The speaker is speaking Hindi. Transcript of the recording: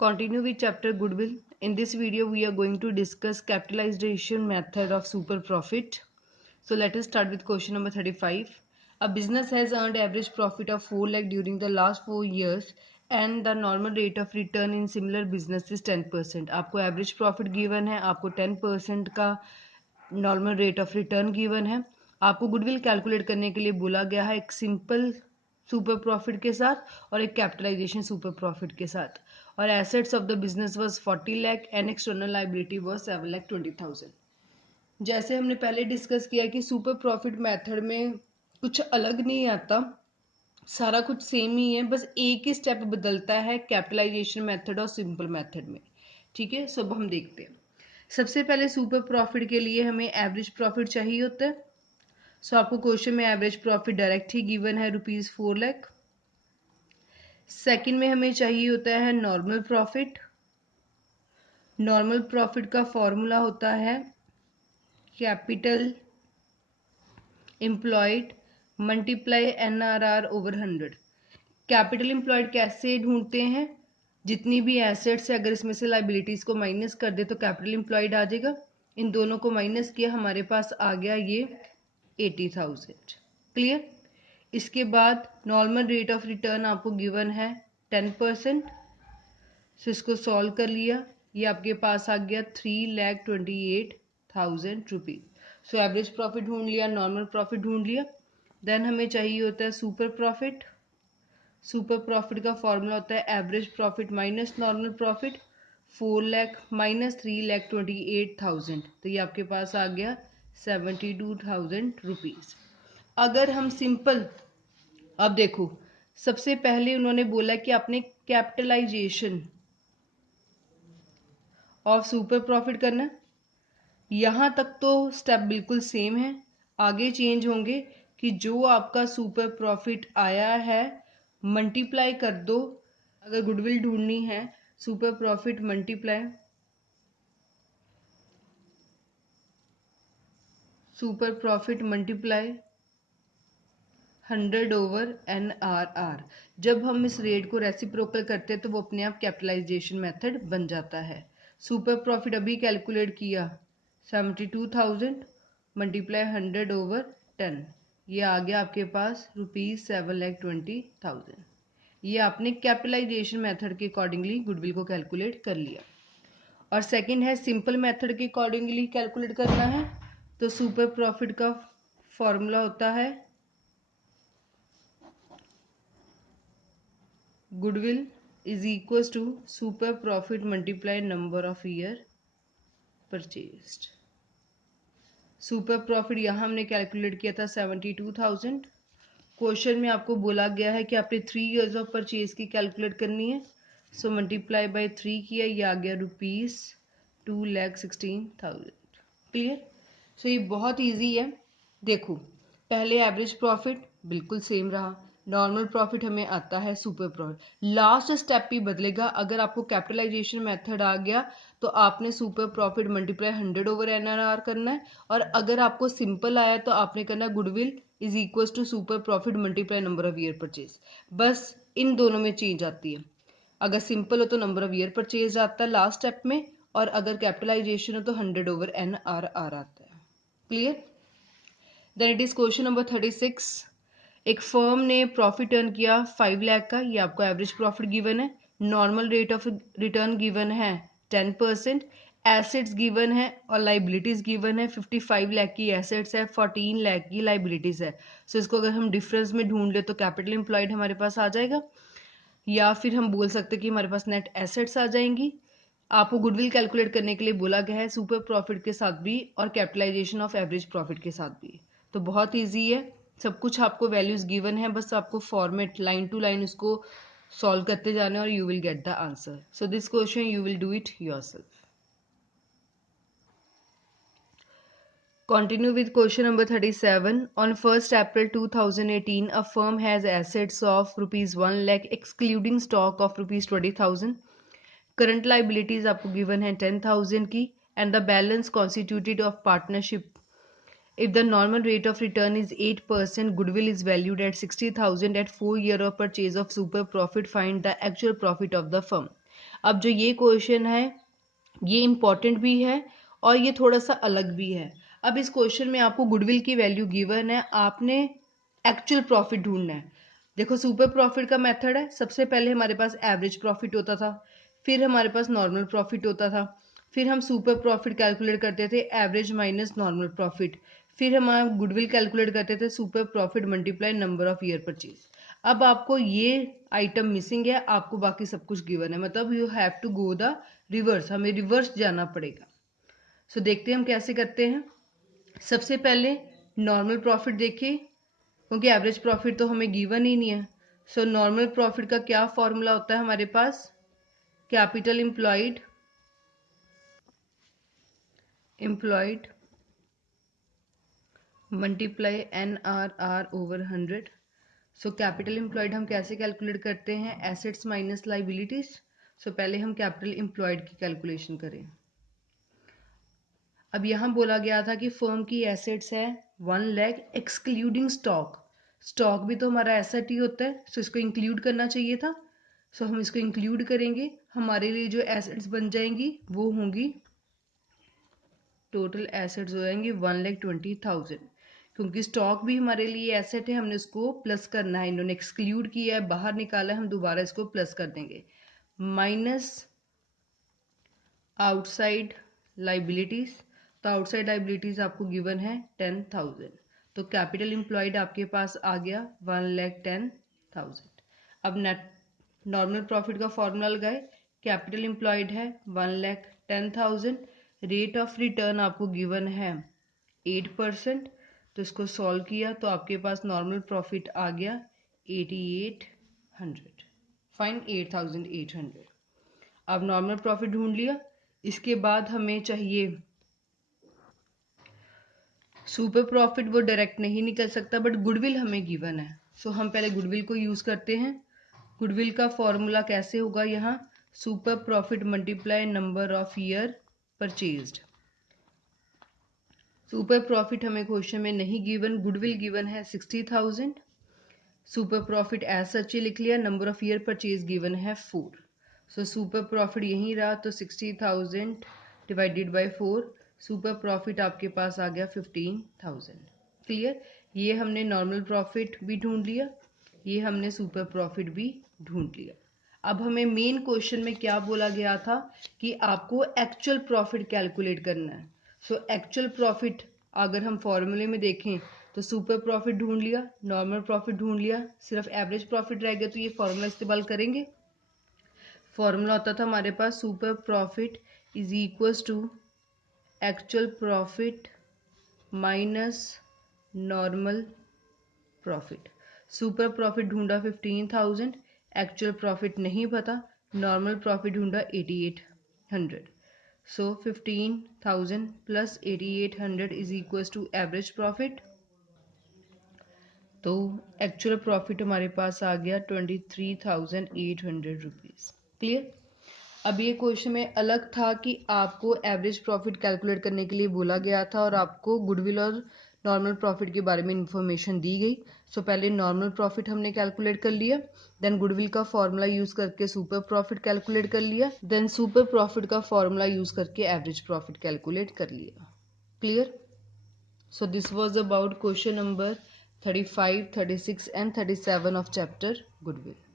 Continue with chapter Goodwill. In this video, we are going to discuss capitalization method of super profit. So let us start with question number 35. A business has earned average profit of 4 lakh during the last 4 years and the normal rate of return in similar business is 10%. आपको average profit given है, आपको 10% का normal rate of return given है। आपको गुडविल कैलकुलेट करने के लिए बोला गया है एक सिंपल सुपर प्रॉफिट के साथ और एक कैपिटलाइजेशन सुपर प्रॉफिट के साथ। और assets of the business was 40 lakh and external liability was 7,20,000। जैसे हमने पहले डिस्कस किया कि सुपर प्रॉफिट मेथड में कुछ अलग नहीं आता, सारा कुछ सेम ही है, बस एक ही स्टेप बदलता है कैपिटलाइजेशन मेथड और सिंपल मेथड में। ठीक है, सब हम देखते हैं। सबसे पहले सुपर प्रॉफिट के लिए हमें एवरेज प्रॉफिट चाहिए होता है। सो आपको क्वेश्चन में एवरेज प्रॉफिट डायरेक्ट ही गिवन है ₹4 लाख। सेकंड में हमें चाहिए होता है नॉर्मल प्रॉफिट। नॉर्मल प्रॉफिट का फॉर्मूला होता है capital employed multiply NRR over 100। Capital employed कैसे ढूंढते हैं? जितनी भी एसेट्स है अगर इसमें से लाइबिलिटीज को माइनस कर दे तो कैपिटल एम्प्लॉयड आ जाएगा। इन दोनों को माइनस किया, हमारे पास आ गया ये 80,000। क्लियर? इसके बाद नॉर्मल रेट ऑफ रिटर्न आपको गिवन है 10%। सो इसको सॉल्व कर लिया, ये आपके पास आ गया 3,28,000 रुपीज। सो एवरेज प्रॉफिट ढूंढ लिया, नॉर्मल प्रॉफिट ढूंढ लिया। देन हमें चाहिए होता है सुपर प्रॉफिट। सुपर प्रॉफिट का फॉर्मूला होता है average profit minus normal profit. 4 lakh minus 3,28,000, तो ये आपके पास आ गया 72,000 रुपीज। अगर हम सिंपल, अब देखो सबसे पहले उन्होंने बोला कि आपने कैपिटलाइजेशन ऑफ सुपर प्रॉफिट करना। यहां तक तो स्टेप बिल्कुल सेम है, आगे चेंज होंगे कि जो आपका सुपर प्रॉफिट आया है मल्टीप्लाई कर दो। अगर गुडविल ढूंढनी है super profit multiply super profit multiply 100 over NRR। जब हम इस रेट को रेसिप्रोकल करते हैं तो वो अपने आप कैपिटलाइजेशन मेथड बन जाता है। सुपर प्रॉफिट अभी कैलकुलेट किया 72,000 मल्टीप्लाई 100 ओवर 10, ये आ गया आपके पास ₹7,20,000। ये आपने कैपिटलाइजेशन मेथड के अकॉर्डिंगली गुडविल को कैलकुलेट कर लिया। और सेकंड है सिंपल मेथड के अकॉर्डिंगली कैलकुलेट करना है, तो सुपर प्रॉफिट का फॉर्मूला होता है goodwill is equal to super profit multiply number of year purchased. Super profit यहाँ हमने कैलकुलेट किया था 72,000। क्वेश्चन में आपको बोला गया है कि आपने 3 ईयर्स ऑफ परचेज की कैलकुलेट करनी है। सो मल्टीप्लाई बाय 3 किया, ये आ गया ₹2,16,000। क्लियर? सो ये बहुत इजी है। देखो पहले एवरेज प्रॉफिट बिल्कुल सेम रहा, नॉर्मल प्रॉफिट हमें आता है, सुपर प्रॉफिट लास्ट स्टेप ही बदलेगा। अगर आपको कैपिटलाइजेशन मेथड आ गया तो आपने super profit multiply 100 over NRR करना है, और अगर आपको सिंपल आया तो आपने करना goodwill is equal to super profit multiply number of year purchase. बस इन दोनों में चेंज आती है। अगर सिंपल हो तो नंबर ऑफ ईयर परचेज आता है लास्ट स्टेप में, और अगर कैपिटलाइजेशन हो तो 100 ओवर NRR आता है। Clear? Then it is question number 36। एक फर्म ने प्रॉफिट अर्न किया 5 लाख का, ये आपको एवरेज प्रॉफिट गिवन है। Normal rate of return given है 10%। एसेट्स गिवन है और लाइबिलिटीज गिवन है। 55 लाख की एसेट्स है, 14 लाख की लाइबिलिटीज है। सो इसको अगर हम डिफरेंस में ढूंढ ले तो कैपिटल एम्प्लॉयड हमारे पास आ जाएगा, या फिर हम बोल सकते हैं कि हमारे पास नेट एसेट्स आ जाएंगी। आपको गुडविल कैलकुलेट करने के लिए बोला गया है सुपर प्रॉफिट के साथ भी और कैपिटलाइजेशन ऑफ एवरेज प्रॉफिट के साथ भी। तो बहुत इजी है, सब कुछ आपको वैल्यूज गिवन है, बस आपको फॉर्मेट लाइन टू लाइन उसको सॉल्व करते जाना है और you will get the answer. So this question you will do it yourself. Continue with question number 37. On 1st April 2018, a firm has assets of ₹1 lakh excluding stock of ₹20,000. Current liabilities आपको given है 10,000 की, and the balance constituted of partnership. If the normal rate of return is 8%, goodwill is valued at 60,000 at 4 year of purchase of super profit. Find the actual profit of the firm. अब जो ये क्वेश्चन है ये इम्पॉर्टेंट भी है और ये थोड़ा सा अलग भी है। अब इस क्वेश्चन में आपको गुडविल की वैल्यू गिवन है, आपने एक्चुअल प्रॉफिट ढूंढना है। देखो सुपर प्रॉफिट का मेथड है, सबसे पहले हमारे पास एवरेज प्रॉफिट होता था, फिर हमारे पास नॉर्मल प्रॉफिट होता था, फिर हम सुपर प्रॉफिट कैलकुलेट करते थे एवरेज माइनस नॉर्मल प्रॉफिट, फिर हम गुडविल कैलकुलेट करते थे super profit multiply number of year purchase. अब आपको ये आइटम मिसिंग है, आपको बाकी सब कुछ गिवन है, मतलब you have to go the reverse, हमें रिवर्स जाना पड़ेगा। सो देखते हैं हम कैसे करते हैं। सबसे पहले नॉर्मल प्रॉफिट देखिए, क्योंकि एवरेज प्रॉफिट तो हमें गिवन ही नहीं है। सो नॉर्मल प्रॉफिट का क्या फॉर्मूला होता है हमारे पास, capital employed multiply NRR over 100। So capital employed हम कैसे कैलकुलेट करते हैं, एसेट्स माइनस लाइबिलिटीज। सो पहले हम कैपिटल एम्प्लॉयड की कैलकुलेशन करें। अब यहाँ बोला गया था कि फर्म की एसेट्स है 1 लाख एक्सक्लूडिंग स्टॉक। स्टॉक भी तो हमारा एसेट ही होता है, सो इसको इंक्लूड करना चाहिए था। सो हम इसको इंक्लूड करेंगे, हमारे लिए जो एसेट्स बन जाएंगी वो होंगी, टोटल एसेट्स हो जाएंगी 1,20,000, क्योंकि स्टॉक भी हमारे लिए एसेट है, हमने उसको प्लस करना है। इन्होंने एक्सक्लूड किया है, बाहर निकाला है, हम दोबारा इसको प्लस कर देंगे। माइनस आउटसाइड लाइबिलिटीज, तो आउटसाइड लाइबिलिटीज आपको गिवन है 10,000, तो कैपिटल एम्प्लॉयड आपके पास आ गया 1,10,000। अब नेट नॉर्मल प्रॉफिट का फॉर्मूला लगाए, कैपिटल एम्प्लॉयड है 1,10,000, रेट ऑफ रिटर्न आपको गिवन है 8%, तो इसको सॉल्व किया तो आपके पास नॉर्मल प्रॉफिट आ गया 8,800, फाइन 8,800। अब नॉर्मल प्रॉफिट ढूंढ लिया, इसके बाद हमें चाहिए सुपर प्रॉफिट, वो डायरेक्ट नहीं निकल सकता बट गुडविल हमें गिवन है। सो हम पहले गुडविल को यूज करते हैं। गुडविल का फॉर्मूला कैसे होगा, यहाँ super profit multiply number of year purchased. Super profit हमें क्वेश्चन में नहीं गिवन, गुडविल गिवन है 60,000। सुपर प्रॉफिट एज सच ही लिख लिया, number of year purchase given है 4। सो सुपर प्रॉफिट यहीं रहा, तो 60,000 डिवाइडेड बाय 4, सुपर प्रॉफिट आपके पास आ गया 15,000। क्लियर, ये हमने नॉर्मल प्रॉफिट भी ढूंढ लिया, ये हमने सुपर प्रॉफिट भी ढूंढ लिया। अब हमें मेन क्वेश्चन में क्या बोला गया था कि आपको एक्चुअल प्रॉफिट कैलकुलेट करना है। सो एक्चुअल प्रॉफिट अगर हम फॉर्मूले में देखें तो सुपर प्रॉफिट ढूंढ लिया, नॉर्मल प्रॉफिट ढूंढ लिया, सिर्फ एवरेज प्रॉफिट रह गया, तो ये फॉर्मूला इस्तेमाल करेंगे। फॉर्मूला होता था हमारे पास super profit is equals to actual profit minus normal profit. Super profit ढूंढा 15,000, एक्चुअल प्रॉफिट नहीं पता, नॉर्मल प्रॉफिट ढूंढा 8,800। So 15,000 plus 8,800 is equals to average profit, तो एक्चुअल प्रॉफिट हमारे पास आ गया 23,800 रुपीज। क्लियर। अब ये क्वेश्चन में अलग था कि आपको एवरेज प्रॉफिट कैलकुलेट करने के लिए बोला गया था और आपको गुडविल और नॉर्मल प्रॉफिट के बारे में इंफॉर्मेशन दी गई। सो पहले नॉर्मल प्रॉफिट हमने कैलकुलेट कर लिया, देन गुडविल का फॉर्मूला यूज करके सुपर प्रॉफिट कैलकुलेट कर लिया, देन सुपर प्रॉफिट का फॉर्मूला यूज करके एवरेज प्रॉफिट कैलकुलेट कर लिया। Clear. So this was about question number 35, 36 and 37 of chapter Goodwill.